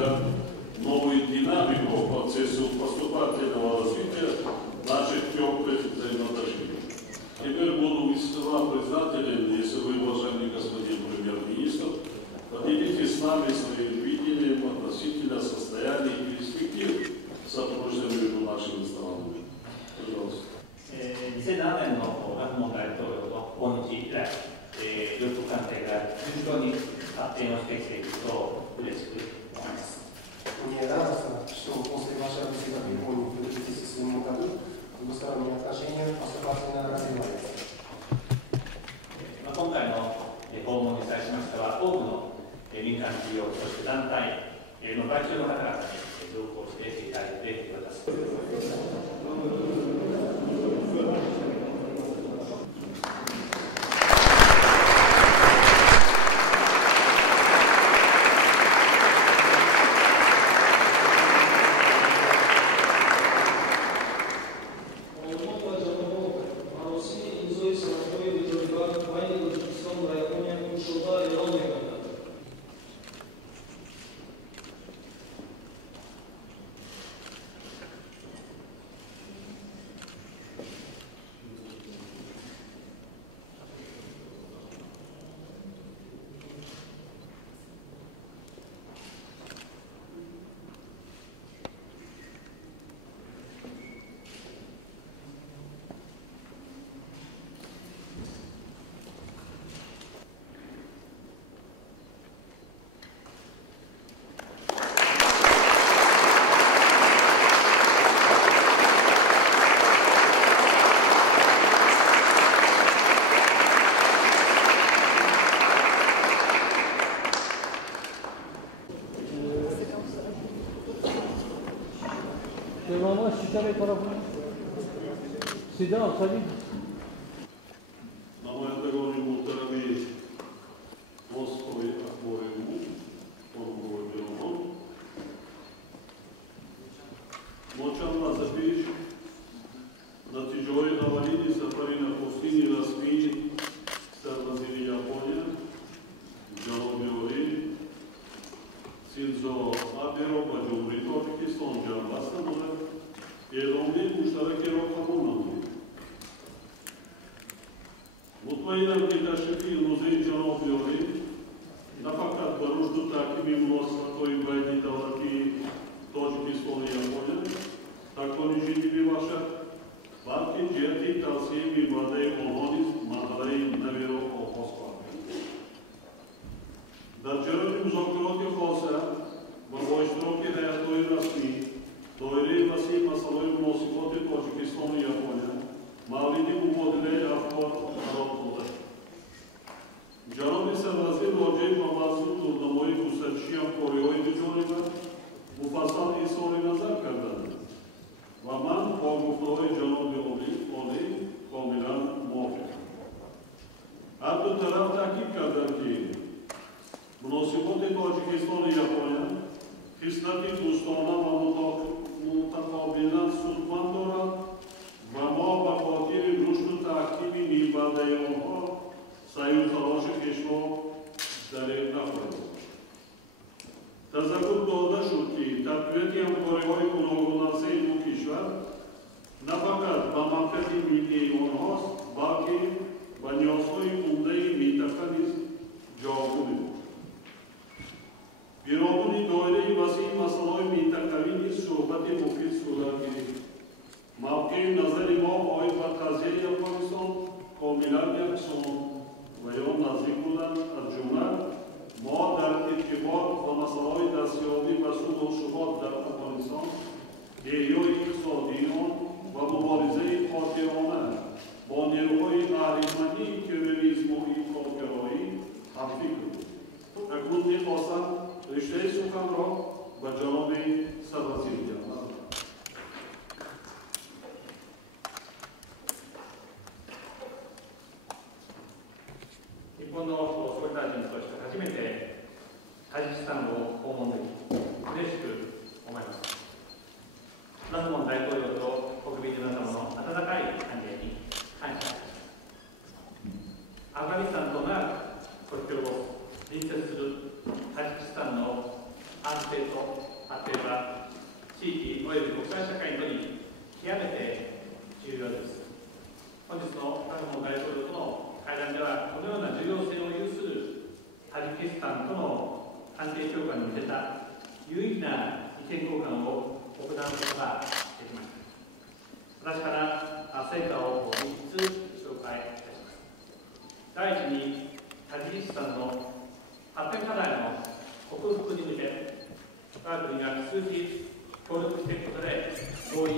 да новую динамику в процессе поступательного развития наших теплых взаимоотношений. Теперь буду весьма признателен, если вы, уважаемый господин премьер-министр, поделитесь с нами своим видением относительно состояния и перспектив сотрудничества между нашими странами. Пожалуйста. 2007年の安門大統領の訪日以来、両国関係が順調に発展をしてきていると嬉しく思います。Мне радостно, что после вашего визита в Японию в 2007 году двусторонние отношения поступательно развиваются. 今回の訪問に際しましては、多くの民間企業、そして団体の外注の方々に同行していただいています。C'est vraiment, je suis jamais pas là. C'est dans, ça dit. На моем дороге Мутараби Москвы Акбореву, он Белом. Мочална запиш, натиджой аварийни сафари на пустыне Расми, Сарвазири Япония, Джаноби Ори, Синзо Аберо, Баджумрито, Пакистан, Джамбаса, Еломби, Муштаракеро, Хамуна. Мутмаинам Киташеки, Музей Джаноби Ори, Напакат Баружду Таки, Мимлоса, Той Байди Талаки, Точки Слони Япония, Такони Житиби Ваша, Барки, Джерти, Талси, Мимадей, Охонис, Махарей, Наверо, Охоспа. Дарджеродим Зокроти Хоса, Бабойстроки Хаятои Расми, Дойре Васи Масалой Мосикоти, Точки Слони Япония, Малини Умодле, Афор, Аротода. Джаноби Сарвази, Роджей, Мамазу, Турнамои, Кусачия, Кориой, Диджориба, Муфасан и Сори Назар Кардан. Ваман, Когуфлой, Джаноби Оли, Комилан, Мофи. Абду Тарав Таки Кардан Мносиботи Тоджикистан и Япония, Хистати Густона, Мутакабилан, Судмандора, Вамо, Бакотири, Друштута, Активи, Нибадайонхо, Союз хороших Кишло, Дарек Нафред. Тазакут Дода Шутки, Татветиям Коревой Куногунасе и Мукишвар, Напакат, Бамакати Мити Онхос, Баки, Баньосой, Ундей, Митаканис, Джоуни. Пиробуни Дойре, Васи, Масалой, Митакавинис, Шубати, Мукит, Судаки. Малки, Назаримо, Ой, Баказея, Порисон, Комилания, Сон, Вайон, Назикудан, Аджунар, Модар, Кибот, Вамасалой, Дасиоди, Басудо, Шубот, Дарта, Порисон, Гейой, Содион, Вамуборизей, Котиона, Бонерой, Арифмани, Кюрелизмо и Котерой, Афику. Так вот, не посан, решили Сухамро, Баджаноби, Сарвазирия.日本の総理大臣として初めてタジキスタンを訪問でき、嬉しく思います。ラズモン大統領と国民の皆様の温かい歓迎に感謝します。アフガニスタンと長く国境を隣接するタジキスタンの安定定と発展は地域および国際社会にとり極めて重要です。本日のカルモン大統領との会談では、このような重要性を有するタジキスタンとの関係強化に向けた有意義な意見交換を行うことができました。私から成果を3つ紹介いたします。第一に、タジキスタンの発展課題の克服に向け、我が国が引き続き協力していくことで合意